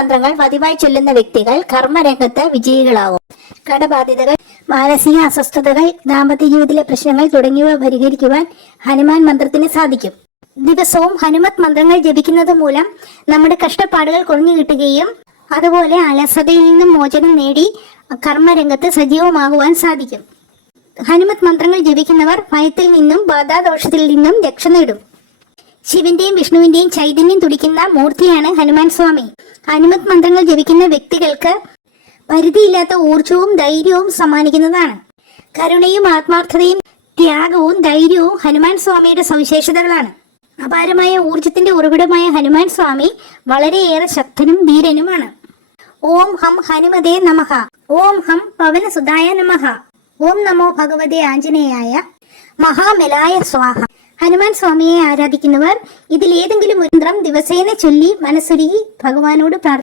മന്ത്രങ്ങൾ പതിവായി ചൊല്ലുന്ന വ്യക്തികൾ കർമ്മരംഗത്ത് വിജയികളാവും. കടബാധ്യതകൾ, മാനസിക അസ്വസ്ഥതകൾ, ദാമ്പത്യ ജീവിതത്തിലെ പ്രശ്നങ്ങൾ തുടങ്ങിയവ പരിഹരിക്കുവാൻ ഹനുമാൻ മന്ത്രത്തിന് സാധിക്കും. ദിവസവും ഹനുമത് മന്ത്രങ്ങൾ ജപിക്കുന്നത് മൂലം നമ്മുടെ കഷ്ടപ്പാടുകൾ കുറഞ്ഞു കിട്ടുകയും അതുപോലെ അലസതയിൽ നിന്നും മോചനം നേടി കർമ്മരംഗത്ത് സജീവമാകുവാൻ സാധിക്കും. ഹനുമത് മന്ത്രങ്ങൾ ജപിക്കുന്നവർ ഭയത്തിൽ നിന്നും ബാധാദോഷത്തിൽ നിന്നും രക്ഷ നേടും. ശിവന്റെയും വിഷ്ണുവിന്റെയും ചൈതന്യം തുടിക്കുന്ന മൂർത്തിയാണ് ഹനുമാൻ സ്വാമി. ഹനുമത് മന്ത്രങ്ങൾ ജപിക്കുന്ന വ്യക്തികൾക്ക് പരിധിയില്ലാത്ത ഊർജവും ധൈര്യവും സമ്മാനിക്കുന്നതാണ്. കരുണയും ആത്മാർത്ഥതയും ത്യാഗവും ധൈര്യവും ഹനുമാൻ സ്വാമിയുടെ സവിശേഷതകളാണ്. അപാരമായ ഊർജത്തിന്റെ ഉറവിടമായ ഹനുമാൻ സ്വാമി വളരെയേറെ ശക്തനും ധീരനുമാണ്. ഓം ഹം ഹനുമതേ നമഃ. ഓം ഹം പവനസുതായ നമഃ. ഓം നമോ ഭഗവതേ ആഞ്ജനേയായ. മഹാമലായ സ്വാഹ. ഹനുമാൻ സ്വാമിയെ ആരാധിക്കുന്നവർ ഇതിലേതെങ്കിലും ഒരു മന്ത്രം ദിവസേന ചൊല്ലി മനസ്സുരുകി ഭഗവാനോട് പ്രാർത്ഥിക്കും.